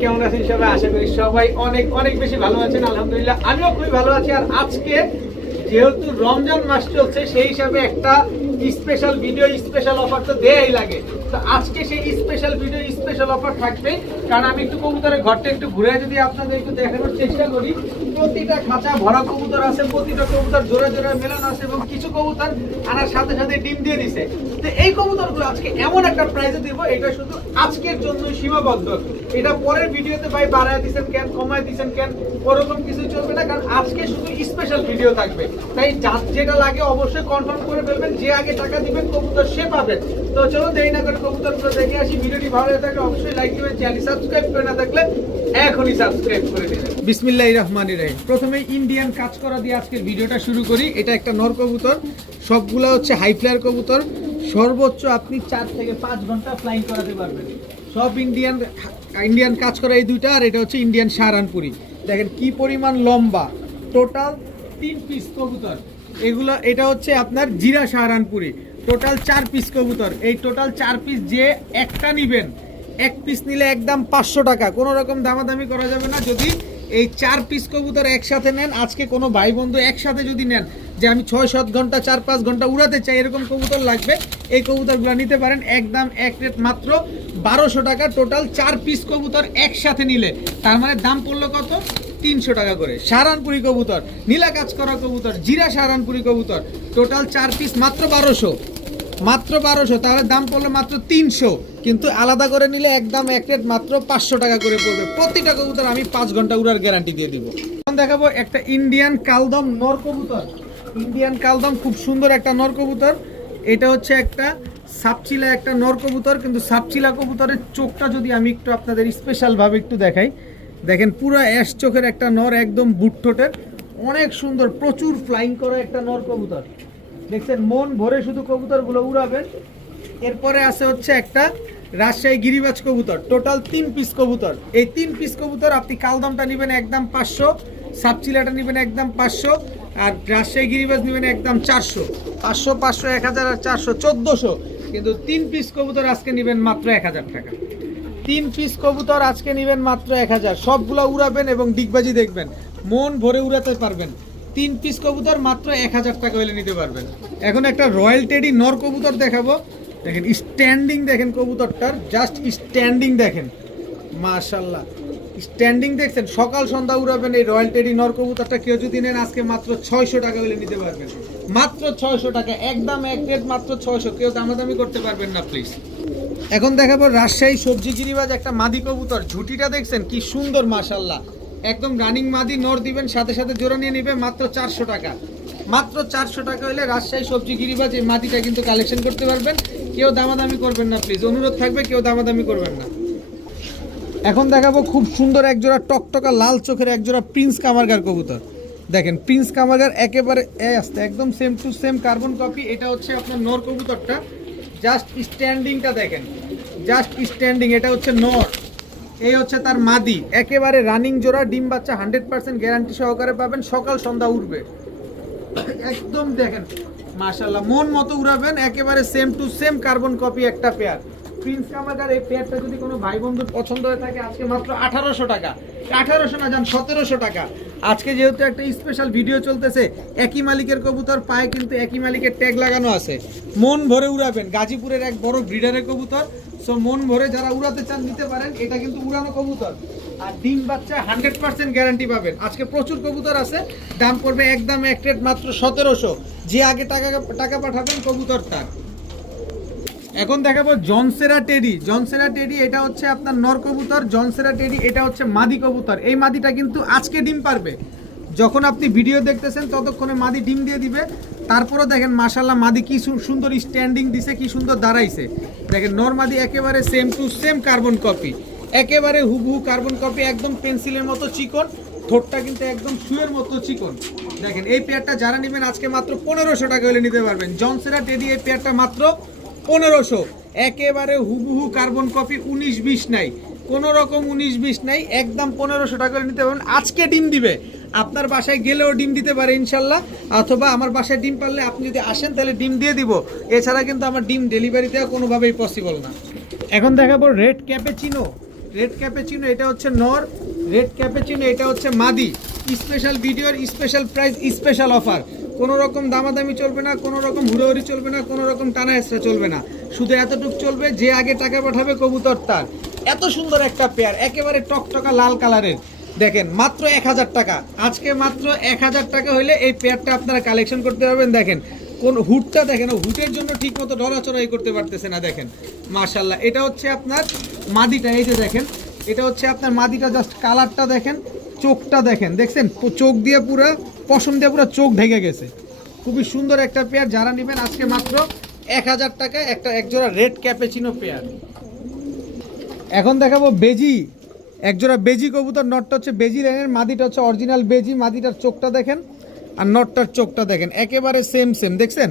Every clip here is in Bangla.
কেমন আশা করি সবাই অনেক অনেক বেশি ভালো আছেন, আলহামদুলিল্লাহ। আমিও খুবই ভালো আছি। আর আজকে যেহেতু রমজান মাস চলছে, সেই হিসাবে একটা স্পেশাল ভিডিও স্পেশাল অফার তো দেয়াই লাগে। তো আজকে সেই স্পেশাল ভিডিও স্পেশাল অফার থাকবে। কারণ আমি একটু কবুতরের ঘরটা একটু ঘুরে যদি আপনাদের একটু দেখানোর চেষ্টা করি, প্রতিটা খাঁচা ভরা কবুতর আছে, প্রতিটা কবুতর জোরে জোরে মেলানো আছে এবং কিছু কবুতর আনার সাথে সাথে ডিম দিয়ে দিছে। তো এই কবুতরগুলো আজকে এমন একটা প্রাইজে দিব, এটা শুধু আজকের জন্য সীমাবদ্ধ। এটা পরের ভিডিওতে ভাই বাড়ায় দিছেন কেন, কমায় দিছেন কেন, ওরকম কিছু চলবে না, কারণ আজকে শুধু স্পেশাল ভিডিও থাকবে। তাই যেটা লাগে অবশ্যই কনফার্ম করে ফেলবেন, যে আগে টাকা দিবেন, কবুতর সে পাবেন তো চলো দেরি না করে কবুতরগুলো দেখে আসি। ভিডিওটি ভালো থাকলে অবশ্যই লাইক দিবেন চ্যানেল সাবস্ক্রাইব করে না থাকলে এখনই সাবস্ক্রাইব করে দিবেন প্রথমে ইন্ডিয়ান কাজ করা দিয়ে আজকের ভিডিওটা শুরু করি। এটা একটা নর কবুতর। সবগুলা হচ্ছে হাই কবুতর। সর্বোচ্চ আপনি চার থেকে পাঁচ ঘণ্টা ফ্লাইং করাতে পারবেন। সব ইন্ডিয়ান ইন্ডিয়ান কাজ করা এই দুইটা, আর এটা হচ্ছে ইন্ডিয়ান সাহারানপুরি। দেখেন কি পরিমাণ লম্বা। টোটাল তিন পিস কবুতর। এগুলো, এটা হচ্ছে আপনার জিরা সাহারানপুরি। টোটাল চার পিস কবুতর। এই টোটাল চার পিস যে একটা নিবেন, এক পিস নিলে একদম পাঁচশো টাকা। কোনো রকম দামাদামি করা যাবে না। যদি এই চার পিস কবুতর একসাথে নেন, আজকে কোনো ভাই বন্ধু একসাথে যদি নেন, যে আমি ছয় সাত ঘণ্টা, চার পাঁচ ঘণ্টা উড়াতে চাই, এরকম কবুতর লাগবে, এই কবুতরগুলো নিতে পারেন। একদম এক রেট মাত্র বারোশো টাকা। টোটাল চার পিস কবুতর একসাথে নিলে, তার মানে দাম পড়ল কত? তিনশো টাকা করে। সাহারানপুরি কবুতর, নীলা কাজ করা কবুতর, জিরা সাহারানপুরি কবুতর টোটাল চার পিস মাত্র বারোশো। মাত্র বারোশো, তাহলে দাম পড়ল মাত্র তিনশো। কিন্তু আলাদা করে নিলে একদম এক রেট মাত্র পাঁচশো টাকা করে পড়বে। প্রতিটা কবুতর আমি পাঁচ ঘণ্টা উড়ার গ্যারান্টি দিয়ে দিব। এখন দেখাবো একটা ইন্ডিয়ান কালদম নর কবুতর। ইন্ডিয়ান কালদম খুব সুন্দর একটা নর কবুতর। এটা হচ্ছে একটা সাপচিলা একটা নর কবুতর। কিন্তু সাপচিলা কবুতরের চোখটা যদি আমি একটু আপনাদের স্পেশালভাবে একটু দেখাই দেখেন, পুরো অ্যাশ চোখের একটা নর একদম বুটঠোটের অনেক সুন্দর, প্রচুর ফ্লাইং করা একটা নর কবুতর। দেখছেন, মন ভরে শুধু কবুতরগুলো উড়াবেন। এরপরে আছে হচ্ছে একটা রাজশাহী গিরিবাজ কবুতর টোটাল তিন পিস কবুতর। এই তিন পিস কবুতর আপনি কালদমটা নেবেন একদম পাঁচশো, সাপচিলাটা নেবেন একদম পাঁচশো, আর রাজশাহী গিরিবাজ নেবেন একদম চারশো। পাঁচশো পাঁচশো, এক হাজার আর চারশো, চোদ্দোশো। কিন্তু তিন পিস কবুতর আজকে নেবেন মাত্র এক হাজার টাকা। তিন পিস কবুতর আজকে নেবেন মাত্র এক হাজার। সবগুলো উড়াবেন এবং ডিগবাজি দেখবেন। মন ভরে উড়াতে পারবেন। তিন পিস কবুতর মাত্র এক হাজার টাকা হলে নিতে পারবেন। এখন একটা রয়্যাল টেডি নর কবুতর দেখাবো। দেখেন স্ট্যান্ডিং দেখেন কবুতরটার জাস্ট স্ট্যান্ডিং দেখেন। মাশাল্লাহ স্ট্যান্ডিং দেখছেন, সকাল সন্ধ্যা উড়াবেন এই রয়্যাল টেডি নর কবুতরটা কেউ যদি নেন, আজকে মাত্র ছয়শো টাকা হলে নিতে পারবেন। মাত্র ছয়শো টাকা একদম এক রেট মাত্র ছয়শো। কেউ দামাদামি করতে পারবেন না প্লিজ এখন দেখাবো রাজশাহী সবজি গিরিবাজ একটা মাদি কবুতর। ঝুটিটা দেখছেন, কি সুন্দর মাশাল্লাহ একদম রানিং মাদি, নর দিবেন, সাথে সাথে জোড়া নিয়ে নিবে, মাত্র চারশো টাকা। মাত্র চারশো টাকা হলে রাজশাহী সবজি গিরিবাজ এই মাদিটা কিন্তু কালেকশন করতে পারবেন। কেউ দামাদামি করবেন না প্লিজ অনুরোধ থাকবে, কেউ দামাদামি করবেন না। এখন দেখাবো খুব সুন্দর একজোড়া টকটকা লাল চোখের একজোড়া প্রিন্স কামারগার কবুতর। দেখেন, প্রিন্স কামারগার একেবারে আসতে, একদম same to same carbon copy এটা হচ্ছে আপনার নর কবুতরটা। জাস্ট স্ট্যান্ডিংটা দেখেন জাস্ট স্ট্যান্ডিং এটা হচ্ছে নর। এই হচ্ছে তার মাদি, একেবারে রানিং জোড়া, ডিম বাচ্চা হান্ড্রেড পার্সেন্ট গ্যারান্টি সহকারে পাবেন, সকাল সন্ধ্যা উঠবে। একদম দেখেন মাশাল্লাহ মন মতো উড়াবেন, একেবারে same to same carbon copy একটা পেয়ার প্রিন্স কামাগার এই পেয়ারটা যদি কোনো ভাই বন্ধুর পছন্দ হয়ে থাকে, আজকে মাত্র আঠারোশো টাকা। আঠারোশো না যান সতেরোশো টাকা। আজকে যেহেতু একটা স্পেশাল ভিডিও চলতেছে, একই মালিকের কবুতর পায়ে কিন্তু একই মালিকের ট্যাগ লাগানো আছে। মন ভরে উড়াবেন, গাজীপুরের এক বড় ব্রিডারের কবুতর। সো মন ভরে যারা উড়াতে চান নিতে পারেন, এটা কিন্তু উড়ানো কবুতর। আর ডিম বাচ্চা হান্ড্রেড পার্সেন্ট গ্যারান্টি পাবেন। আজকে প্রচুর কবুতর আছে, দাম পড়বে একদম এক রেট মাত্র সতেরোশো। যে আগে টাকা টাকা পাঠাবেন কবুতর তার এখন দেখাবো জনসেরা টেডি। জনসেরা টেডি, এটা হচ্ছে আপনার নর কবুতর। জনসেরা টেডি, এটা হচ্ছে মাদি কবুতর। এই মাদিটা কিন্তু আজকে ডিম পারবে। যখন আপনি ভিডিও দেখতেছেন, ততক্ষণে মাদি ডিম দিয়ে দিবে। তারপরও দেখেন মাশাল্লাহ মাদি কি সুন্দর স্ট্যান্ডিং দিছে, কি সুন্দর দাঁড়াইছে। দেখেন, নর মাদি একেবারে same to same carbon copy একেবারে হুবহু কার্বন কপি একদম পেন্সিলের মতো চিকন। ঠোঁটটা কিন্তু একদম শুয়ের মতো চিকন। দেখেন, এই পেয়ারটা যারা নেবেন, আজকে মাত্র পনেরোশো টাকা হলে নিতে পারবেন। জনসেরা টেডি, এই পেয়ারটা মাত্র পনেরোশো। একেবারে হুবহু কার্বন কপি উনিশ বিশ নাই। কোনো রকম উনিশ বিশ নাই, একদম পনেরোশো টাকা নিতে পারবেন। আজকে ডিম দিবে। আপনার বাসায় গেলেও ডিম দিতে পারে ইনশাল্লাহ। অথবা আমার বাসায় ডিম পারলে আপনি যদি আসেন, তাহলে ডিম দিয়ে দিব। এছাড়া কিন্তু আমার ডিম ডেলিভারি দেওয়া কোনোভাবেই পসিবল না। এখন দেখাবো রেড ক্যাপেচিনো রেড ক্যাপেচিনো এটা হচ্ছে নর রেড ক্যাপেচিনো এটা হচ্ছে মাদি। স্পেশাল ভিডিওর স্পেশাল প্রাইস স্পেশাল অফার কোনো রকম দামাদামি চলবে না, কোনো রকম হুড়োহুড়ি চলবে না, কোনো রকম টানা হেসরা চলবে না। শুধু এতটুকু চলবে যে আগে টাকা পাঠাবে কবুতর তার। এত সুন্দর একটা পেয়ার একেবারে টকটকা লাল কালারের। দেখেন, মাত্র এক হাজার টাকা। আজকে মাত্র এক হাজার টাকা হলে এই পেয়ারটা আপনারা কালেকশন করতে পারবেন। দেখেন, কোন হুটটা দেখেন হুটের জন্য ঠিক মতো নড়াচড়াই করতে পারতেছে না, দেখেন। মাশাল্লাহ এটা হচ্ছে আপনার মাদিটা, এই যে দেখেন, এটা হচ্ছে আপনার মাদিটা জাস্ট কালারটা দেখেন। চোখটা দেখেন, দেখছেন? চোখ দিয়ে পুরো, পশম দিয়ে পুরো চোখ ঢেকে গেছে। খুবই সুন্দর একটা পেয়ার যারা নেবেন আজকে মাত্র এক হাজার টাকায় একটা একজোড়া রেড ক্যাপেচিনো পেয়ার এখন দেখাবো বেজি, একজোড়া বেজি কবুতর নটটা হচ্ছে বেজি লাইনের মাদিটা হচ্ছে অরিজিনাল বেজি, মাদিটার চোখটা দেখেন, আর নটটার চোখটা দেখেন, একেবারে সেম সেম দেখছেন?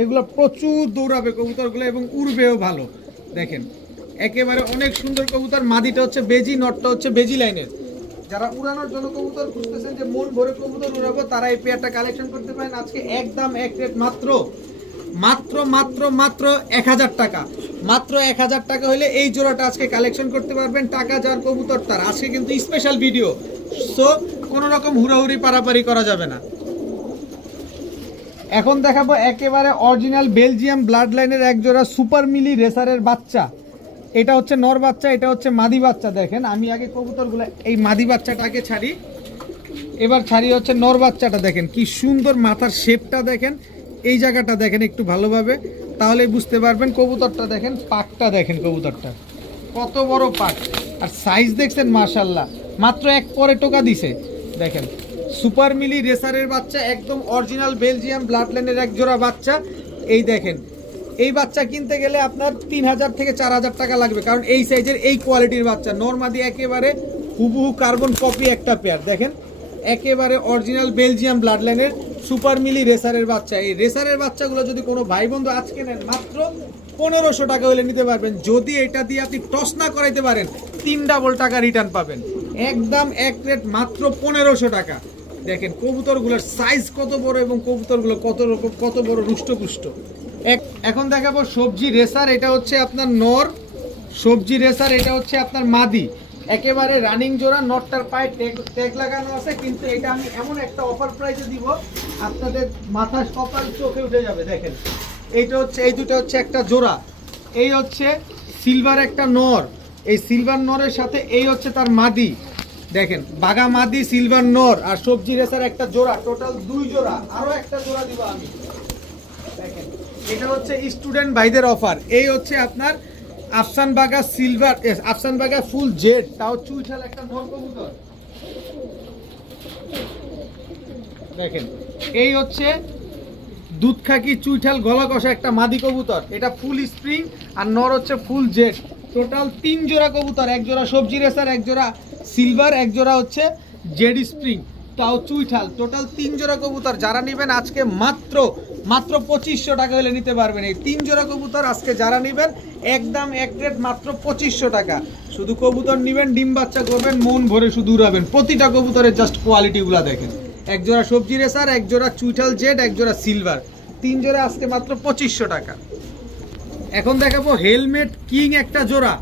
এগুলো প্রচুর দৌড়াবে কবুতরগুলো এবং উড়বেও ভালো, দেখেন। একেবারে অনেক সুন্দর কবুতর, মাদিটা হচ্ছে বেজি নটটা হচ্ছে বেজি লাইনের যারা উড়ানোর জন্য কবুতর খুঁজতেছেন যে মন ভরে কবুতর উড়াবো, তারা এই পেয়ারটা কালেকশন করতে পারেন। আজকে একদম এক রেট মাত্র মাত্র মাত্র মাত্র এক হাজার টাকা। মাত্র এক হাজার টাকা হলে এই জোড়াটা আজকে কালেকশন করতে পারবেন। টাকা যার কবুতর তার। আজকে কিন্তু স্পেশাল ভিডিও সো কোনো রকম হুড়াহুড়ি পারাপারি করা যাবে না। এখন দেখাবো একেবারে অরিজিনাল বেলজিয়াম ব্লাড লাইনের এক জোড়া সুপার মিলি রেসারের বাচ্চা। এটা হচ্ছে নর বাচ্চা, এটা হচ্ছে মাদি বাচ্চা, দেখেন। আমি আগে কবুতরগুলো, এই মাদি বাচ্চাটাকে ছাড়ি। এবার ছাড়ি হচ্ছে নর বাচ্চাটা, দেখেন। কি সুন্দর মাথার শেপটা, দেখেন। এই জায়গাটা, দেখেন, একটু ভালোভাবে। তাহলে বুঝতে পারবেন কবুতরটা, দেখেন, পাকটা, দেখেন কবুতরটা। কত বড় পাক। আর সাইজ দেখছেন মাশাল্লাহ মাত্র এক পরে টোকা দিছে। দেখেন, সুপার মিলি রেসারের বাচ্চা, একদম অরিজিনাল বেলজিয়াম ব্লাড লাইনের এক জোড়া বাচ্চা। এই দেখেন এই বাচ্চা কিনতে গেলে আপনার তিন হাজার থেকে চার হাজার টাকা লাগবে। কারণ এই সাইজের এই কোয়ালিটির বাচ্চা। নর্মাদি একেবারে হুবহু কার্বন কপি একটা পেয়ার দেখেন? একেবারে অরিজিনাল বেলজিয়াম ব্লাড লাইনের সুপার মিলি রেসারের বাচ্চা। এই রেসারের বাচ্চাগুলো যদি কোনো ভাই বন্ধু আজকে নেন, মাত্র পনেরোশো টাকা হলে নিতে পারবেন। যদি এটা দিয়ে আপনি টস না করাইতে পারেন, তিন ডাবল টাকা রিটার্ন পাবেন। একদম এক রেট মাত্র পনেরোশো টাকা। দেখেন, কবুতরগুলোর সাইজ কত বড় এবং কবুতরগুলো কত রকম কত বড় রুষ্টপুষ্ট। এখন দেখাবো সবজি রেসার, এটা হচ্ছে আপনার নর, সবজি রেসার, এটা হচ্ছে আপনার মাদি। একেবারে রানিং জোড়া, নটটার পায়ে ট্যাগ লাগানো আছে, কিন্তু এটা আমি এমন একটা অফার প্রাইসে দিব, আপনাদের মাথা কপাল চোখে উঠে যাবে, দেখেন। এইটা হচ্ছে এই দুটো হচ্ছে একটা জোড়া। এই হচ্ছে সিলভার একটা নর। এই সিলভার নরের সাথে এই হচ্ছে তার মাদি। দেখেন, বাগা মাদি সিলভার নর আর সবজি রেসার একটা জোড়া টোটাল দুই জোড়া। আরও একটা জোড়া দিব আমি। এটা হচ্ছে স্টুডেন্ট ভাইদের অফার এই হচ্ছে আপনার আফসান বাগা সিলভার আফসান বাগা ফুল জেড তাও চুইঠাল একটা নর কবুতর। দেখেন, এই হচ্ছে দুধ খাকি চুইঠাল গলা কষা একটা মাদি কবুতর। এটা ফুল স্প্রিং আর নর হচ্ছে ফুল জেড টোটাল তিন জোড়া কবুতর, এক জোড়া সবজি রেসার, এক জোড়া সিলভার এক জোড়া হচ্ছে জেড স্প্রিং তাও চুইঠাল। টোটাল তিন জোড়া কবুতর যারা নেবেন আজকে মাত্র মাত্র পঁচিশশো টাকা হলে নিতে পারবেন। এই তিন জোড়া কবুতর আজকে যারা নেবেন, একদম এক রেট মাত্র পঁচিশশো টাকা। শুধু কবুতর নেবেন, ডিম বাচ্চা করবেন, মন ভরে শুধু উড়াবেন। প্রতিটা কবুতরের জাস্ট কোয়ালিটিগুলো দেখেন। এক জোড়া সবজি রেসার, এক জোড়া চুইঠাল জেড, এক জোড়া সিলভার। তিন জোড়া আজকে মাত্র পঁচিশশো টাকা। এখন দেখাবো হেলমেট কিং একটা জোড়া।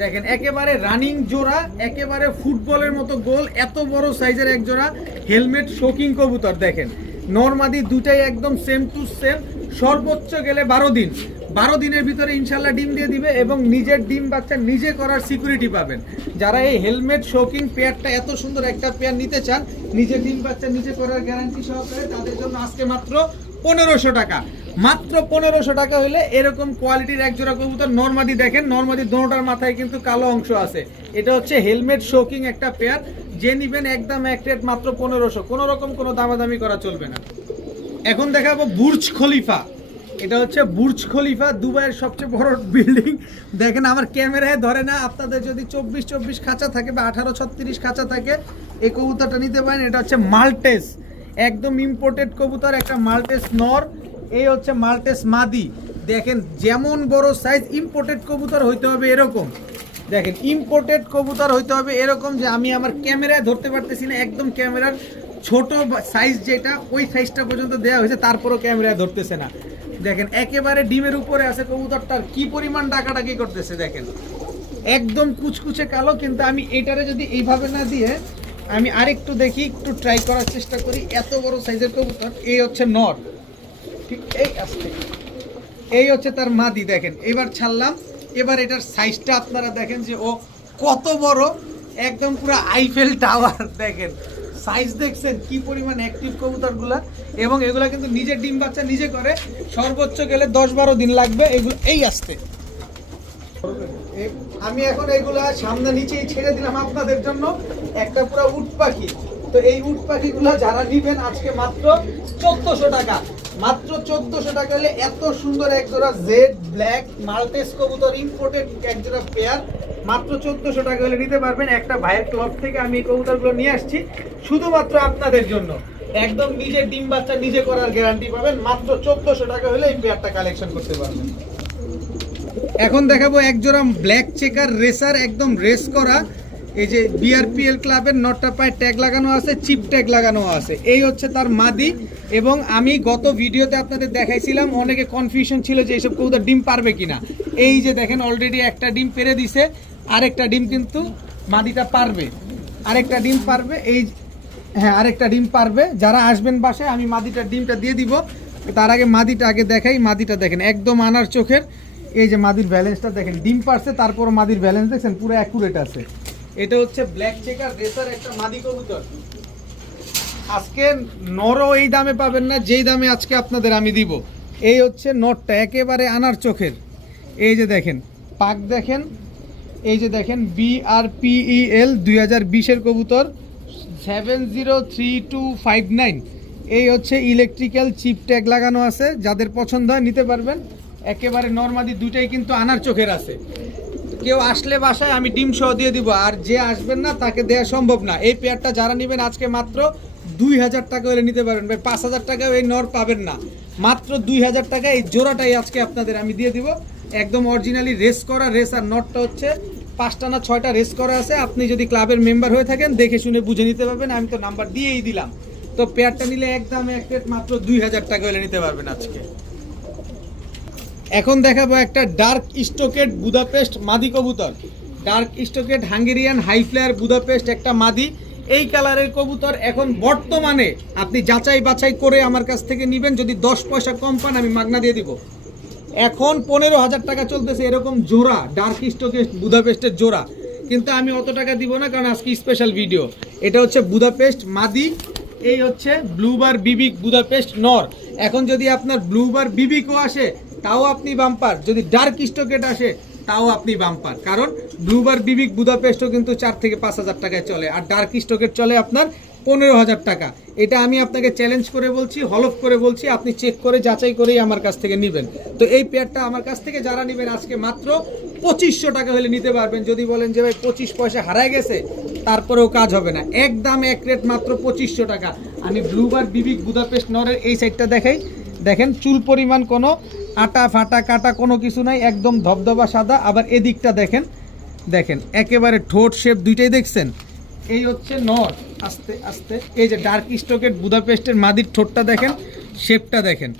দেখেন, একেবারে রানিং জোড়া, একেবারে ফুটবলের মতো গোল, এত বড় সাইজের এক জোড়া হেলমেট শোকিং কবুতর, দেখেন। নর্মাদি দুটাই একদম সেম টু সেম সর্বোচ্চ গেলে বারো দিন। বারো দিনের ভিতরে ইনশাল্লাহ ডিম দিয়ে দিবে এবং নিজের ডিম বাচ্চা নিজে করার সিকিউরিটি পাবেন। যারা এই হেলমেট শোকিং পেয়ারটা এত সুন্দর একটা পেয়ার নিতে চান, নিজের ডিম বাচ্চা নিজে করার গ্যারান্টি সহকারে তাদের জন্য আজকে মাত্র পনেরোশো টাকা। মাত্র পনেরোশো টাকা হলে এরকম কোয়ালিটির এক জোড়া কবুতর নর্মাদি দেখেন, নর্মাদি দোনোটার মাথায় কিন্তু কালো অংশ আছে। এটা হচ্ছে হেলমেট শোকিং একটা পেয়ার যে নিবেন একদম এক রেট মাত্র পনেরোশো। কোনো রকম কোনো দামাদামি করা চলবে না। এখন দেখাবো বুর্জ খলিফা। এটা হচ্ছে বুর্জ খলিফা, দুবাইয়ের সবচেয়ে বড় বিল্ডিং দেখেন, আমার ক্যামেরায় ধরে না, আপনাদের যদি চব্বিশ চব্বিশ খাঁচা থাকে বা আঠারো ছত্রিশ খাঁচা থাকে, এই কবুতরটা নিতে পারেন। এটা হচ্ছে মাল্টেস, একদম ইম্পোর্টেড কবুতর, একটা মাল্টেস নর। এই হচ্ছে মাল্টেস মাদি। দেখেন, যেমন বড় সাইজ ইম্পোর্টেড কবুতর হইতে হবে এরকম। দেখেন ইম্পোর্টেড কবুতর হইতে হবে এরকম যে আমি আমার ক্যামেরায় ধরতে পারতেছি না, একদম ক্যামেরার ছোট সাইজ যেটা, ওই সাইজটা পর্যন্ত দেওয়া হয়েছে, তারপরও ক্যামেরায় ধরতেছে না। দেখেন, একেবারে ডিমের উপরে আছে কবুতরটার কি পরিমাণ ডাকাডাকি করতেছে, দেখেন। একদম কুচকুচে কালো, কিন্তু আমি এটারে যদি এইভাবে না দিয়ে আমি আরেকটু দেখি, একটু ট্রাই করার চেষ্টা করি, এত বড় সাইজের কবুতর, এই হচ্ছে নর। ঠিক এই আসতে। এই হচ্ছে তার মাদি, দেখেন। এবার ছাড়লাম, এবার এটার সাইজটা আপনারা দেখেন যে ও কত বড়, একদম পুরো আইফেল টাওয়ার দেখেন। সাইজ দেখছেন কি পরিমাণ অ্যাক্টিভ কবুতরগুলা, এবং এগুলা কিন্তু নিজের ডিম বাচ্চা নিজে করে, সর্বোচ্চ গেলে দশ বারো দিন লাগবে এগুলো এই আসতে। আমি এখন এইগুলা সামনে নিচেই ছেড়ে দিলাম আপনাদের জন্য। একটা পুরো উট পাখি। তো এই উট পাখিগুলো যারা নিবেন আজকে মাত্র চোদ্দশো টাকা। মাত্র চোদ্দশো টাকা হলে এত সুন্দর এক জোড়া ব্ল্যাক মাল্টেস কবুতর ইম্পোর্টেড এক জোড়া পেয়ার মাত্র চোদ্দশো টাকা হলে নিতে পারবেন একটা ভাইয়ের ক্লব থেকে আমি এই কবুতরগুলো নিয়ে আসছি, শুধুমাত্র আপনাদের জন্য। একদম নিজের ডিম বাচ্চা নিজে করার গ্যারান্টি পাবেন, মাত্র চোদ্দশো টাকা হলে এই পেয়ারটা কালেকশন করতে পারবেন। এখন দেখাবো এক জোড়া ব্ল্যাক চেকার রেসার একদম রেস করা। এই যে বিআরপিএল ক্লাবের নটটা পায়ে ট্যাগ লাগানো আছে চিপ ট্যাগ লাগানো আছে। এই হচ্ছে তার মাদি এবং আমি গত ভিডিওতে আপনাদের দেখাইছিলাম, অনেকে কনফিউশন ছিল যে এইসব কবুতর ডিম পারবে কিনা। এই যে দেখেন অলরেডি একটা ডিম পেরে দিছে। আরেকটা ডিম কিন্তু মাদিটা পারবে। আরেকটা ডিম পারবে, এই হ্যাঁ আরেকটা ডিম পারবে। যারা আসবেন বাসায়, আমি মাদিটার ডিমটা দিয়ে দিব। তার আগে মাদিটা আগে দেখাই, মাদিটা দেখেন, একদম আনার চোখের। এই যে মাদির ব্যালেন্সটা দেখেন, ডিম পারছে তারপর মাদির ব্যালেন্স দেখছেন, পুরো অ্যাকুরেট আছে। এটা হচ্ছে ব্ল্যাক চেকার রেসার একটা মাদি কবুতর। আজকে নরও এই দামে পাবেন না, যেই দামে আজকে আপনাদের আমি দিব। এই হচ্ছে নটটা একেবারে আনার চোখের। এই যে দেখেন, পাক দেখেন এই যে দেখেন বি আর পিইএল দুই হাজার বিশের কবুতর seven zero three two five nine এই হচ্ছে ইলেকট্রিক্যাল চিপ ট্যাগ লাগানো আছে, যাদের পছন্দ হয় নিতে পারবেন। একেবারে নর্মাদি দুইটাই কিন্তু আনার চোখের আছে। কেউ আসলে বাসায় আমি ডিম সহ দিয়ে দিব, আর যে আসবেন না, তাকে দেওয়া সম্ভব না। এই পেয়ারটা যারা নেবেন আজকে মাত্র দুই হাজার টাকা হলে নিতে পারবেন। ভাই, পাঁচ হাজার টাকা এই নর পাবেন না। মাত্র দুই হাজার টাকা এই জোড়াটাই আজকে আপনাদের আমি দিয়ে দিব। একদম অরিজিনালি রেস করা রেস আর নটটা হচ্ছে পাঁচটা না ছয়টা রেস করা আছে। আপনি যদি ক্লাবের মেম্বার হয়ে থাকেন, দেখে শুনে বুঝে নিতে পারবেন। আমি তো নাম্বার দিয়েই দিলাম। তো পেয়ারটা নিলে একদম এক প্লেট মাত্র দুই হাজার টাকা হলে নিতে পারবেন আজকে। এখন দেখাবো একটা ডার্ক স্টোকেট বুদাপেস্ট মাদি কবুতর। ডার্ক স্টোকেট হাঙ্গেরিয়ান হাই ফ্লায়ার বুদাপেস্ট একটা মাদি। এই কালারের কবুতর এখন বর্তমানে আপনি যাচাই বাছাই করে আমার কাছ থেকে নেবেন। যদি দশ পয়সা কম পান, আমি মাগনা দিয়ে দিব। এখন পনেরো হাজার টাকা চলতেছে এরকম জোড়া ডার্ক স্টোকেট বুদাপেস্টের জোড়া। কিন্তু আমি অত টাকা দিব না, কারণ আজকে স্পেশাল ভিডিও এটা হচ্ছে বুদাপেস্ট মাদি, এই হচ্ছে ব্লুবার বিবিক বুদাপেস্ট নর এখন যদি আপনার ব্লুবার বিবিকও আসে, তাও আপনি বাম্পার যদি ডার্ক স্টকেট আসে, তাও আপনি বাম্পার কারণ ব্লুবার বিবিক বুদাপেস্টও কিন্তু চার থেকে পাঁচ হাজার টাকায় চলে, আর ডার্ক স্টকেট চলে আপনার পনেরো হাজার টাকা। এটা আমি আপনাকে চ্যালেঞ্জ করে বলছি, হলফ করে বলছি, আপনি চেক করে যাচাই করেই আমার কাছ থেকে নেবেন। তো এই পেয়ারটা আমার কাছ থেকে যারা নেবেন, আজকে মাত্র পঁচিশশো টাকা হলে নিতে পারবেন। যদি বলেন যে ভাই পঁচিশ পয়সা হারায় গেছে, তারপরেও কাজ হবে না। একদম এক রেট মাত্র পঁচিশশো টাকা। আমি ব্লুবার বিবিক বুদাপেস্ট নরের এই সাইডটা দেখাই। দেখেন, চুল পরিমাণ কোনো আটা, ফাটা, কাটা কোনো কিছু নাই, একদম ধবধবা সাদা। আবার এদিকটা দেখেন দেখেন, একেবারে ঠোঁট শেপ দুইটাই দেখছেন? এই হচ্ছে নর আস্তে আস্তে। এই যে ডার্ক স্টকের বুদাপেস্টের মাদির ঠোঁটটা দেখেন, শেপটা দেখেন।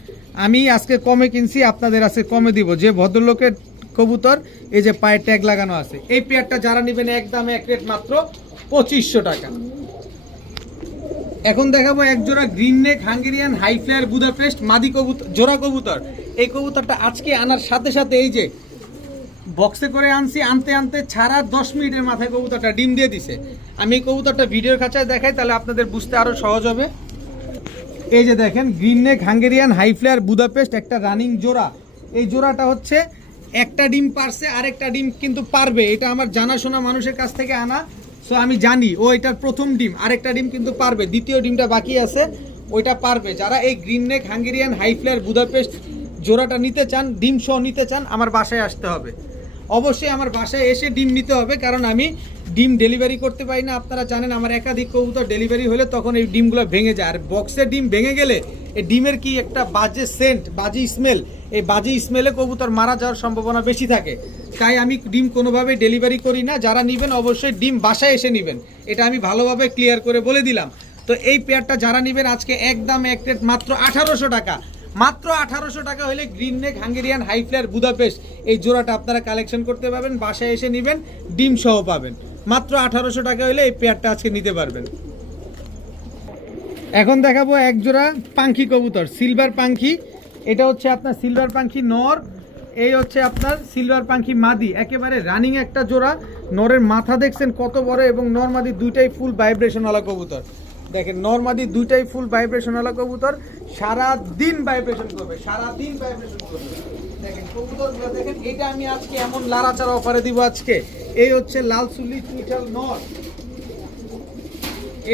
আমি আজকে কমে কিনছি, আপনাদের আজকে কমে দিব। যে ভদ্রলোকের কবুতর, এই যে পায়ে ট্যাগ লাগানো আছে। এই পেয়ারটা যারা নেবেন একদম এক রেট মাত্র পঁচিশশো টাকা। এখন দেখাবো এক জোড়া green neck Hungarian high flyer Budapest মাদি কবুতর জোড়া কবুতর। এই কবুতরটা আজকে আনার সাথে সাথে এই যে বক্সে করে আনছি, আনতে আনতে ছাড়া দশ মিনিটের মাথায় কবুতরটা ডিম দিয়ে দিছে। আমি কবুতরটা ভিডিওর খাঁচায় দেখাই, তাহলে আপনাদের বুঝতে আরও সহজ হবে। এই যে দেখেন, green neck Hungarian high flyer Budapest, একটা রানিং জোড়া। এই জোড়াটা হচ্ছে একটা ডিম পারছে, আরেকটা ডিম কিন্তু পারবে। এটা আমার জানাশোনা মানুষের কাছ থেকে আনা। সো আমি জানি, ও এটার প্রথম ডিম, আরেকটা ডিম কিন্তু পারবে। দ্বিতীয় ডিমটা বাকি আছে, ওইটা পারবে। যারা এই green neck Hungarian high flyer Budapest জোড়াটা নিতে চান, ডিম সহ নিতে চান, আমার বাসায় আসতে হবে। অবশ্যই আমার বাসায় এসে ডিম নিতে হবে, কারণ আমি ডিম ডেলিভারি করতে পারি না। আপনারা জানেন, আমার একাধিক কবুতর ডেলিভারি হলে তখন এই ডিমগুলো ভেঙে যায়। আর বক্সের ডিম ভেঙে গেলে এই ডিমের কি একটা বাজে সেন্ট বাজে স্মেল এই বাজে স্মেলে কবুতর মারা যাওয়ার সম্ভাবনা বেশি থাকে। তাই আমি ডিম কোনোভাবে ডেলিভারি করি না। যারা নেবেন, অবশ্যই ডিম বাসায় এসে নেবেন। এটা আমি ভালোভাবে ক্লিয়ার করে বলে দিলাম। তো এই পেয়ারটা যারা নেবেন, আজকে একদম এক মাত্র আঠারোশো টাকা। মাত্র আঠারোশো টাকা হলে green neck Hungarian high flyer Budapest এই জোড়াটা আপনারা কালেকশন করতে পারবেন, বাসায় এসে নেবেন, ডিম সহ পাবেন। মাত্র আঠারোশো টাকা হলে এই পেয়ারটা আজকে নিতে পারবেন। এখন দেখাবো এক জোড়া পাখি কবুতর সিলভার পাখি এটা হচ্ছে আপনার সিলভার পাখি নর, এই হচ্ছে আপনার সিলভার পাখি মাদি। একেবারে রানিং একটা জোড়া, নরের মাথা দেখছেন কত বড় এবং নর মাদি দুইটাই ফুল ভাইব্রেশনওয়ালা কবুতর। দেখেন নর মাদি দুইটাই ফুল ভাইব্রেশনওয়ালা কবুতর সারা দিন ভাইব্রেশন করবে সারা দিন ভাইব্রেশন করবে। দেখেন দেখেন, এটা আমি আজকে এমন অফারে দিব আজকে। এই হচ্ছে লাল চুইঠাল নর।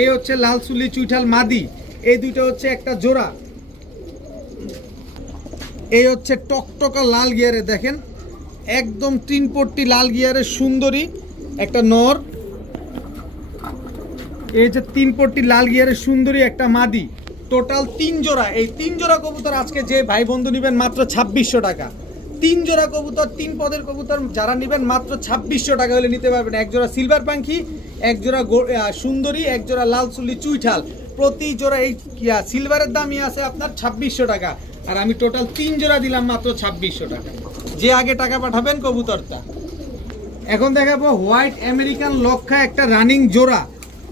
এই হচ্ছে লাল চুইঠাল মাদি। এই দুইটা হচ্ছে একটা জোড়া। এই হচ্ছে টকটকা লাল গিয়ারে, দেখেন। একদম তিন পট্টি লাল গিয়ারের সুন্দরী, একটা নর। এই যে তিন পট্টি লাল গিয়ারের সুন্দরী একটা মাদি টোটাল তিন জোড়া। এই তিন জোড়া কবুতর আজকে যে ভাই বন্ধু নেবেন মাত্র ছাব্বিশশো টাকা। তিন জোড়া কবুতর, তিন পদের কবুতর, যারা নেবেন মাত্র ছাব্বিশশো টাকা হলে নিতে পারবেন। এক জোড়া সিলভার পাখি এক জোড়া সুন্দরী, এক জোড়া লাল চুল্লি চুইঠাল। প্রতি জোড়া এই সিলভারের দামই আছে আপনার ছাব্বিশশো টাকা। আর আমি টোটাল তিন জোড়া দিলাম মাত্র ছাব্বিশশো টাকা। যে আগে টাকা পাঠাবেন কবুতরটা। এখন দেখাবো হোয়াইট আমেরিকান লক্ষা একটা রানিং জোড়া।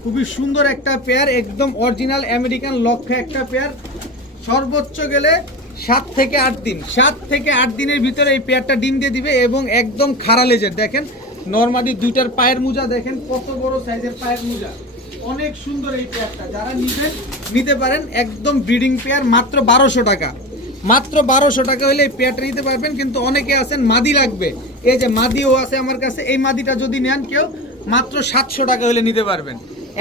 খুবই সুন্দর একটা পেয়ার একদম অরিজিনাল আমেরিকান লক্ষা একটা পেয়ার সর্বোচ্চ গেলে সাত থেকে আট দিন, সাত থেকে আট দিনের ভিতরে এই পেয়ারটা ডিম দিয়ে দিবে এবং একদম খাড়া লেজের। দেখেন নর্মালি দুইটার পায়ের মোজা, দেখেন কত বড় সাইজের পায়ের মোজা। অনেক সুন্দর এই পেয়ারটা যারা নিবেন নিতে পারেন, একদম ব্রিডিং পেয়ার মাত্র বারোশো টাকা। মাত্র বারোশো টাকা হলে এই পেয়ারটা নিতে পারবেন, কিন্তু অনেকে আছেন, মাদি লাগবে। এই যে মাদিও আছে আমার কাছে, এই মাদিটা যদি নেন কেউ, মাত্র সাতশো টাকা হলে নিতে পারবেন।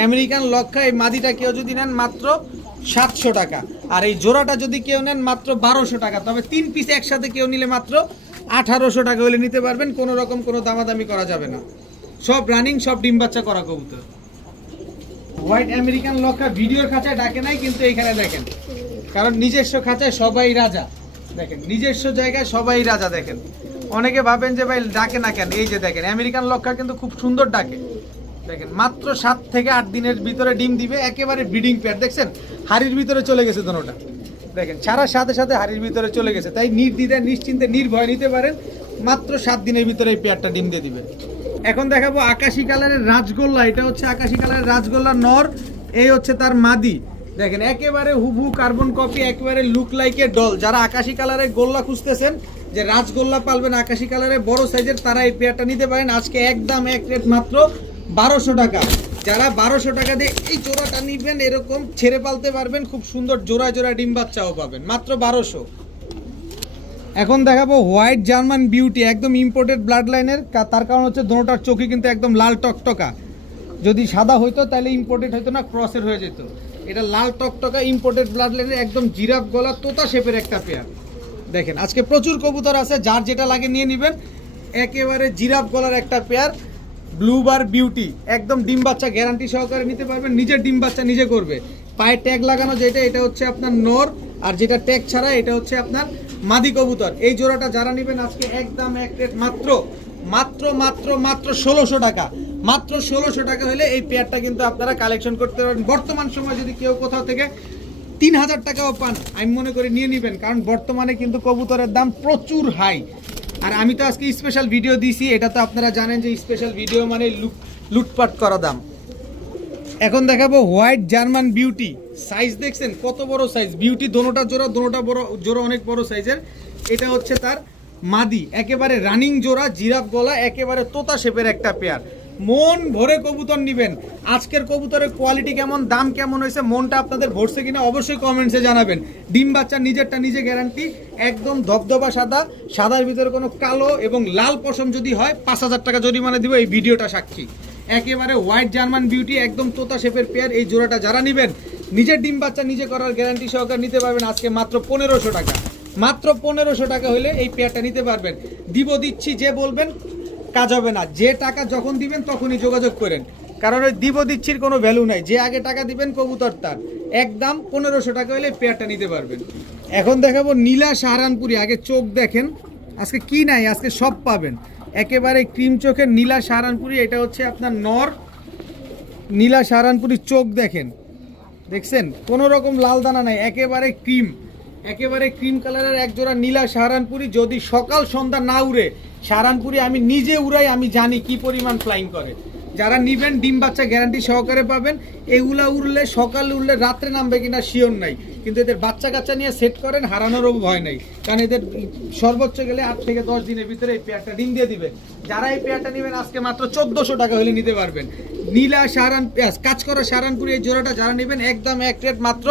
আমেরিকান লক্ষা এই মাদিটা কেউ যদি নেন মাত্র সাতশো টাকা। আর এই জোড়াটা যদি কেউ নেন মাত্র বারোশো টাকা। তবে তিন পিস একসাথে কেউ নিলে মাত্র আঠারোশো টাকা হলে নিতে পারবেন, কোনো রকম কোনো দামাদামি করা যাবে না। সব রানিং সব ডিম বাচ্চা করা কবুতর। হোয়াইট আমেরিকান লক্ষা ভিডিওর খাঁচায় ডাকে নাই, কিন্তু এইখানে দেখেন। কারণ নিজস্ব খাঁচায় সবাই রাজা। দেখেন, নিজস্ব জায়গায় সবাই রাজা দেখেন। অনেকে ভাবেন যে ভাই ডাকে না কেন? এই যে দেখেন আমেরিকান লক্ষা কিন্তু খুব সুন্দর ডাকে। দেখেন, মাত্র সাত থেকে আট দিনের ভিতরে ডিম দিবে, একেবারে ব্রিডিং পেয়ার। দেখছেন? হাড়ির ভিতরে চলে গেছে দোনোটা। দেখেন ছাড়ার সাথে সাথে হাড়ির ভিতরে চলে গেছে। তাই নির্দ্বিধায়, নিশ্চিন্তে, নির্ভয় নিতে পারেন, মাত্র সাত দিনের ভিতরে এই পেয়ারটা ডিম দিয়ে দিবে এখন দেখাবো আকাশি কালারের রাজগোল্লা। এটা হচ্ছে আকাশি কালারের রাজগোল্লা নর, এই হচ্ছে তার মাদি। দেখেন, একেবারে হুবহু কার্বন কপি, একেবারে লুক লাইকে ডল যারা আকাশি কালারের গোল্লা খুঁজতেছেন, যে রাজগোল্লা পালবেন আকাশি কালারের বড় সাইজের তারা এই পেয়ারটা নিতে পারেন। আজকে একদম এক রেট মাত্র বারোশো টাকা। যারা বারোশো টাকা দিয়ে এই জোড়াটা নিবেন, এরকম ছেড়ে পালতে পারবেন, খুব সুন্দর জোড়া জোড়া ডিম বাচ্চাও পাবেন। মাত্র বারোশো। এখন দেখাবো হোয়াইট জার্মান বিউটি, একদম ইম্পোর্টেড ব্লাড লাইনের তার কারণ হচ্ছে দোনোটার চোখে কিন্তু একদম লাল টকটকা। যদি সাদা হইতো, তাহলে ইম্পোর্টেড হইতো না ক্রসের হয়ে যেত। এটা লাল টকটকা ইম্পোর্টেড ব্লাড লাইনের একদম জিরাফ গলা, তোতা শেপের একটা পেয়ার দেখেন, আজকে প্রচুর কবুতর আছে, যার যেটা লাগে নিয়ে নেবেন। একেবারে জিরাফ গলার একটা পেয়ার ব্লুবার বিউটি একদম ডিম বাচ্চা গ্যারান্টি সহকারে নিতে পারবেন নিজের ডিম বাচ্চা নিজে করবে। পায়ে ট্যাগ লাগানো যেটা, এটা হচ্ছে আপনার নর, আর যেটা ট্যাগ ছাড়া, এটা হচ্ছে আপনার মাদি কবুতর। এই জোড়াটা যারা নেবেন, আজকে একদম এক রেট মাত্র মাত্র মাত্র মাত্র ষোলোশো টাকা। মাত্র ষোলোশো টাকা হলে এই পেয়ারটা কিন্তু আপনারা কালেকশন করতে পারবেন। বর্তমান সময় যদি কেউ কোথাও থেকে তিন হাজার টাকাও পান, আমি মনে করি নিয়ে নেবেন, কারণ বর্তমানে কিন্তু কবুতরের দাম প্রচুর হাই আর আমি তো আজকে স্পেশাল ভিডিও দিছি, এটা তো আপনারা জানেন যে স্পেশাল ভিডিও মানে লুট- লুটপাট করা দাম। এখন দেখাবো হোয়াইট জার্মান বিউটি। সাইজ দেখছেন, কত বড় সাইজ বিউটি দোনোটা জোড়া, দোনোটা বড়, জোড়া অনেক বড় সাইজের এটা হচ্ছে তার মাদি, একেবারে রানিং জোড়া, জিরাফ গলা, একেবারে তোতা শেপের একটা পেয়ার মন ভরে কবুতর নিবেন। আজকের কবুতরের কোয়ালিটি কেমন, দাম কেমন হয়েছে, মনটা আপনাদের ভরছে কিনা অবশ্যই কমেন্টসে জানাবেন। ডিম বাচ্চা নিজেরটা নিজে গ্যারান্টি একদম ধবধবা সাদা, সাদার ভিতরে কোনো কালো এবং লাল পশম যদি হয়, পাঁচ হাজার টাকা জরিমানা দিব এই ভিডিওটা সাক্ষী। একেবারে হোয়াইট জার্মান বিউটি একদম তোতা শেপের পেয়ার এই জোড়াটা যারা নেবেন, নিজের ডিম বাচ্চা নিজে করার গ্যারান্টি সহকারে নিতে পারবেন আজকে মাত্র পনেরোশো টাকা। মাত্র পনেরোশো টাকা হলে এই পেয়ারটা নিতে পারবেন। দিব দিচ্ছি যে বলবেন কাজ হবে না। যে টাকা যখন দিবেন তখনই যোগাযোগ করেন। কারণ ওই দিব দিচ্ছির কোনো ভ্যালু নাই। যে আগে টাকা দিবেন কবুতর তার। একদম পনেরোশো টাকা হলে পেয়ারটা নিতে পারবেন। এখন দেখাবো নীলা সাহারানপুরি। আগে চোখ দেখেন। আজকে কি নাই? আজকে সব পাবেন। একেবারে ক্রিম চোখের নীলা সাহারানপুরি। এটা হচ্ছে আপনার নর। নীলা সাহারানপুরি চোখ দেখেন। দেখছেন? কোনো রকম লাল দানা নাই। একেবারে ক্রিম। একেবারে ক্রিম কালারের এক জোড়া নীলা সাহারানপুরি। যদি সকাল সন্ধ্যা না উড়ে সাহারানপুরি আমি নিজে উড়াই, আমি জানি কি পরিমাণ ফ্লাইং করে। যারা নিবেন, ডিম বাচ্চা গ্যারান্টি সহকারে পাবেন। এগুলা উড়লে, সকাল উড়লে রাত্রে নামবে কিনা শিওর নাই। কিন্তু এদের বাচ্চা কাচ্চা নিয়ে সেট করেন, হারানোরও ভয় নাই। কারণ এদের সর্বোচ্চ গেলে আট থেকে দশ দিনের ভিতরে এই পেয়ারটা ডিম দিয়ে দিবে। যারা এই পেয়ারটা নেবেন, আজকে মাত্র চোদ্দশো টাকা হলে নিতে পারবেন। নীলা সারান সাহারান কাজ করা সাহারানপুরি এই জোড়াটা যারা নেবেন, একদম এক রেট মাত্র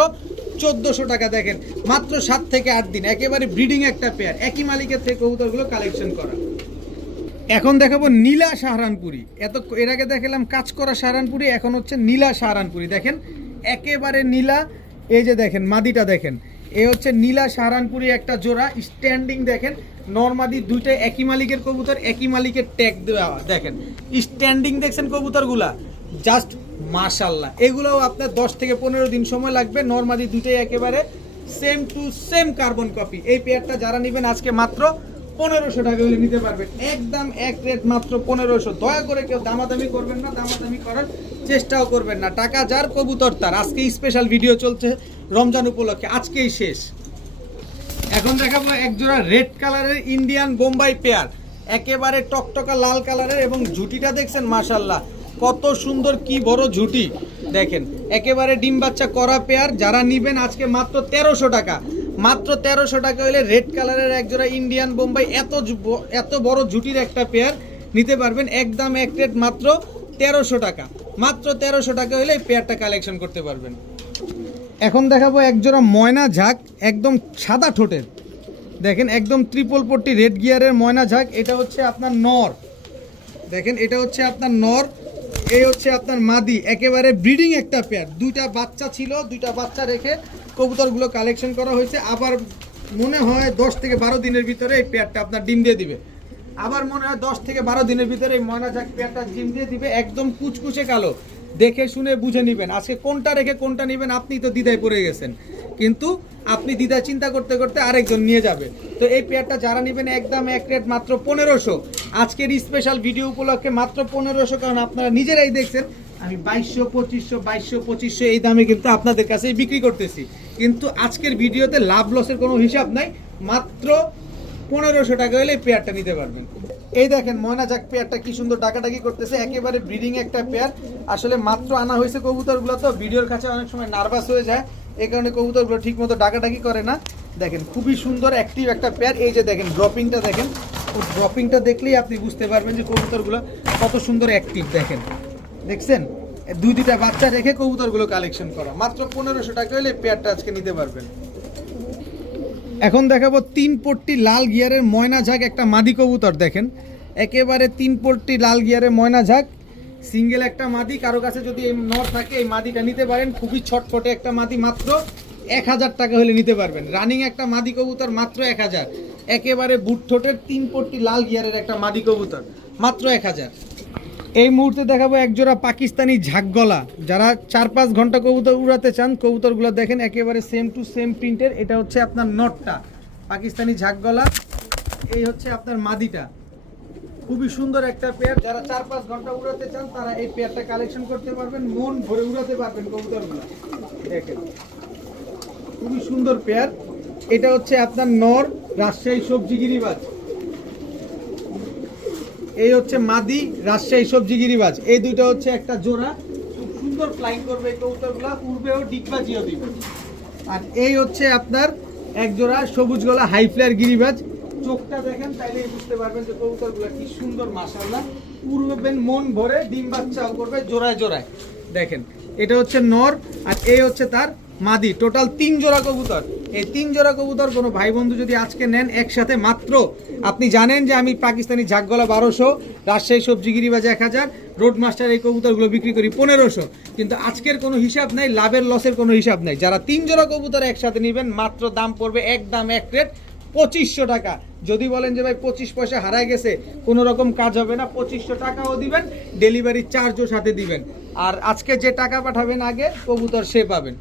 চোদ্দশো টাকা দেখেন। মাত্র সাত থেকে আট দিন, একেবারে ব্রিডিং একটা পেয়ার একই মালিকের থেকে কবুতরগুলো কালেকশন করা। এখন দেখাবো নীলা সাহারানপুরি। এত এর আগে দেখালাম কাজ করা সাহারানপুরি, এখন হচ্ছে নীলা সাহারানপুরি। দেখেন, একেবারে নীলা, এই যে দেখেন, মাদিটা দেখেন। এ হচ্ছে নীলা সাহারানপুরি একটা জোড়া স্ট্যান্ডিং দেখেন। নর্মাদি দুইটা একই মালিকের কবুতর, একই মালিকের ট্যাগ দেওয়া, দেখেন। স্ট্যান্ডিং দেখছেন কবুতরগুলা? জাস্ট মাশাল্লাহ এগুলোও আপনার দশ থেকে পনেরো দিন সময় লাগবে। নর্মাদি দুইটাই একেবারে same to same carbon copy এই পেয়ারটা যারা নেবেন আজকে মাত্র পনেরোশো টাকা হলে নিতে পারবেন একদম এক রেট মাত্র পনেরোশো। দয়া করে কেউ দামাদামি করবেন না, দামাদামি করার চেষ্টাও করবেন না। টাকা যার কবুতর তার। আজকে স্পেশাল ভিডিও চলছে রমজান উপলক্ষে। আজকেই শেষ। এখন দেখাবো এক জোড়া রেড কালারের ইন্ডিয়ান বোম্বাই পেয়ার একেবারে টকটকা লাল কালারের এবং ঝুটিটা দেখছেন মাশাল্লাহ কত সুন্দর, কি বড় ঝুটি। দেখেন, একেবারে ডিম বাচ্চা করা পেয়ার যারা নিবেন আজকে মাত্র তেরোশো টাকা। মাত্র তেরোশো টাকা হলে রেড কালারের এক জোড়া ইন্ডিয়ান বোম্বাই এত এত বড় ঝুটির একটা পেয়ার নিতে পারবেন একদম এক রেট মাত্র তেরোশো টাকা। মাত্র তেরোশো টাকা হলে এই পেয়ারটা কালেকশন করতে পারবেন। এখন দেখাবো একজোড়া ময়না ঝাঁক, একদম সাদা ঠোঁটের। দেখেন, একদম ত্রিপল পট্টি রেড গিয়ারের ময়না ঝাঁক, এটা হচ্ছে আপনার নর। দেখেন, এটা হচ্ছে আপনার নর। এই হচ্ছে আপনার মাদি, একেবারে ব্রিডিং একটা পেয়ার দুইটা বাচ্চা ছিল, দুইটা বাচ্চা রেখে কবুতরগুলো কালেকশন করা হয়েছে। আবার মনে হয় দশ থেকে বারো দিনের ভিতরে এই পেয়ারটা আপনার ডিম দিয়ে দিবে। আবার মনে হয় দশ থেকে বারো দিনের ভিতরে এই ময়না ঝাঁক পেয়ারটা ডিম দিয়ে দিবে, একদম কুচকুচে কালো। দেখে শুনে বুঝে নেবেন। আজকে কোনটা রেখে কোনটা নেবেন, আপনি তো দ্বিধায় পড়ে গেছেন। কিন্তু আপনি দ্বিধা চিন্তা করতে করতে আরেকজন নিয়ে যাবে। তো এই পেয়ারটা যারা নেবেন, একদম এক রেট মাত্র পনেরোশো। আজকের স্পেশাল ভিডিও উপলক্ষে মাত্র পনেরোশো, কারণ আপনারা নিজেরাই দেখছেন, আমি বাইশশো, পঁচিশশো বাইশশো, পঁচিশশো এই দামে কিন্তু আপনাদের কাছেই বিক্রি করতেছি। কিন্তু আজকের ভিডিওতে লাভ লসের কোনো হিসাব নাই, মাত্র পনেরোশো টাকা হলে এই পেয়ারটা নিতে পারবেন। এই দেখেন, ময়না যাক পেয়ারটা কি সুন্দর ডাকাডাকি করতেছে, একেবারে ব্রিডিং একটা পেয়ার। আসলে মাত্র আনা হয়েছে কবুতরগুলো তো, ভিডিওর কাছে অনেক সময় নার্ভাস হয়ে যায় এই কারণে কবুতরগুলো ঠিক মতো ডাকাডাকি করে না। দেখেন, খুবই সুন্দর অ্যাক্টিভ একটা পেয়ার। এই যে দেখেন ড্রপিংটা দেখেন ড্রপিংটা দেখলেই আপনি বুঝতে পারবেন যে কবুতরগুলো কত সুন্দর অ্যাক্টিভ দেখেন। দেখছেন? দুই দুইটা বাচ্চা রেখে কবুতরগুলো কালেকশন করা। মাত্র পনেরোশো টাকা হলে পেয়ারটা আজকে নিতে পারবেন। এখন দেখাবো তিন পট্টি লাল গিয়ারের ময়না ঝাঁক, একটা মাদি কবুতর দেখেন। একেবারে তিন পট্টি লাল গিয়ারের ময়না ঝাঁক, সিঙ্গেল একটা মাদি, কারও কাছে যদি এই নর থাকে, এই মাদিটা নিতে পারেন। খুবই ছটফটে একটা মাদি, মাত্র এক হাজার টাকা হলে নিতে পারবেন। রানিং একটা মাদি কবুতর, মাত্র এক হাজার। একেবারে বুট ঠোঁটের তিন পট্টি লাল গিয়ারের একটা মাদি কবুতর, মাত্র এক হাজার। এই মুহূর্তে দেখাবো একজোড়া পাকিস্তানি ঝাঁকগলা। যারা চার পাঁচ ঘণ্টা কবুতর উড়াতে চান, কবুতরগুলো দেখেন, একেবারে সেম টু সেম প্রিন্টের এটা হচ্ছে আপনার নটটা, পাকিস্তানি ঝাঁকগলা। এই হচ্ছে আপনার মাদিটা। খুবই সুন্দর একটা পেয়ার যারা চার পাঁচ ঘণ্টা উড়াতে চান, তারা এই পেয়ারটা কালেকশন করতে পারবেন, মন ভরে উড়াতে পারবেন কবুতরগুলো। দেখেন, খুবই সুন্দর পেয়ার এটা হচ্ছে আপনার নর রাজশাহী সবজি গিরিবাজ। এই হচ্ছে মাদি, রাজশাহী সবজি গিরিবাজ। এই দুইটা হচ্ছে একটা জোড়া। খুব সুন্দর ফ্লাইং করবে এই কবুতরগুলা, উড়বেও ডিগবাজিও দিবে। আর এই হচ্ছে আপনার এক জোড়া সবুজ গলা হাই ফ্লায়ার গিরিবাজ। চোখটা দেখেন তাইলে বুঝতে পারবেন যে কবুতরগুলো কি সুন্দর, মাশাআল্লাহ। উড়বেন, মন ভরে ডিম বাচ্চাও করবে জোড়ায় জোড়ায়। দেখেন, এটা হচ্ছে নর, আর এই হচ্ছে তার মাদি। টোটাল তিন জোড়া কবুতর। এই তিন জোড়া কবুতর কোনো ভাই বন্ধু যদি আজকে নেন একসাথে, মাত্র আপনি জানেন যে আমি পাকিস্তানি ঝাকগলা বারোশো, রাজশাহী সবজিগিরি বাজে এক হাজার রোড মাস্টার এই কবুতরগুলো বিক্রি করি পনেরোশো। কিন্তু আজকের কোনো হিসাব নাই, লাভের, লসের কোনো হিসাব নাই। যারা তিন জোড়া কবুতর একসাথে নেবেন, মাত্র দাম পড়বে একদম এক রেট পঁচিশশো টাকা। যদি বলেন যে ভাই পঁচিশ পয়সা হারায় গেছে, কোনো রকম কাজ হবে না, পঁচিশশো টাকাও দিবেন ডেলিভারি চার্জও সাথে দিবেন। আর আজকে যে টাকা পাঠাবেন আগে, কবুতর সে পাবেন।